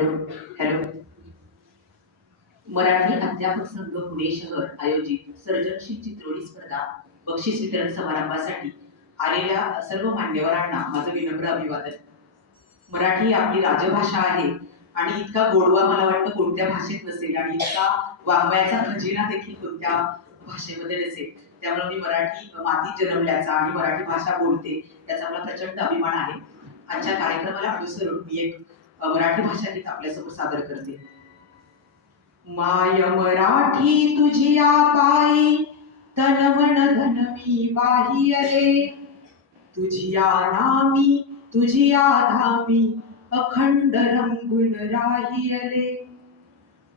Hello hello. Marathi अध्यापक संघ पुणे शहर आयोजित सर्जनशील चित्रोळी स्पर्धा बक्षीस वितरण समारंभासाठी आलेल्या सर्व मान्यवरांना माझं विनम्र अभिवादन. मराठी आपली राजभाषा आहे आणि इतका गोडवा मला वाटतं कोणत्या भाषेत नसेल आणि इतका वाङ्मयाचा खजिना देखील कोणत्या भाषेमध्ये नसेल. त्यामुळे मी मराठी माती जन्मल्याचा आणि मराठी भाषा बोलते त्याचा मला प्रचंड अभिमान आहे. आजच्या कार्यक्रमाला अनुसरून मी एक मराठी भाषा गीत आपल्यासोबत सादर करते. माय मराठी तुझी पायी तन मन धन मी वाहियले तुझिया नामी तुझी धामी अखंड रंगून राहियले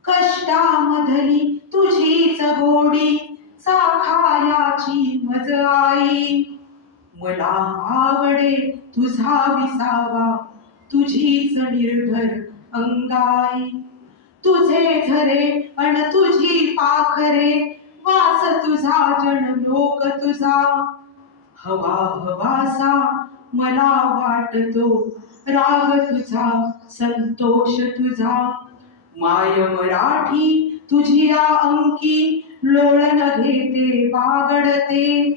कष्टामधली तुझीच गोडी साखायाची मज आई. मला आवडे तुझा विसावा तुझीच निर्भर अंगाई. तुझे झरे अन तुझी पाखरे. वास तुझा जण लोक तुझा. हवा हवासा मला वाटतो. राग तुझा संतोष तुझा. माय मराठी तुझिया अंकी. लोळन घेते बागडते.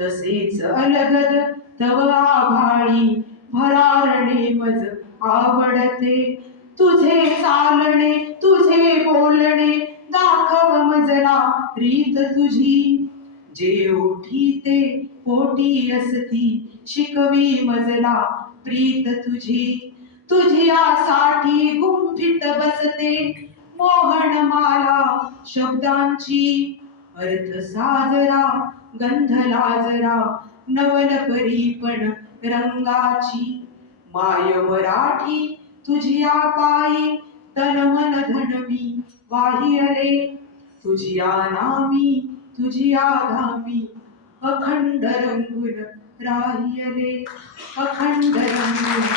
तसेच अलगद तव आभाळी. भरारणे मज आवडते. तुझे चालणे तुझे बोलणे दाखव मजला रीत तुझी. जे ओठी ते पोटी असती शिकवी मजला प्रीत तुझी. तुझ्यासाठी गुंफित बसते मोहन माला शब्दांची. अर्थ साजरा गंध लाजरा नवल परीपण रंगाची माय मराठी तुझिया पायी तन मन धन मी वाहियले तुझिया नामी तुझिया धामी अखंड रंगून राहियले अखंड रंगून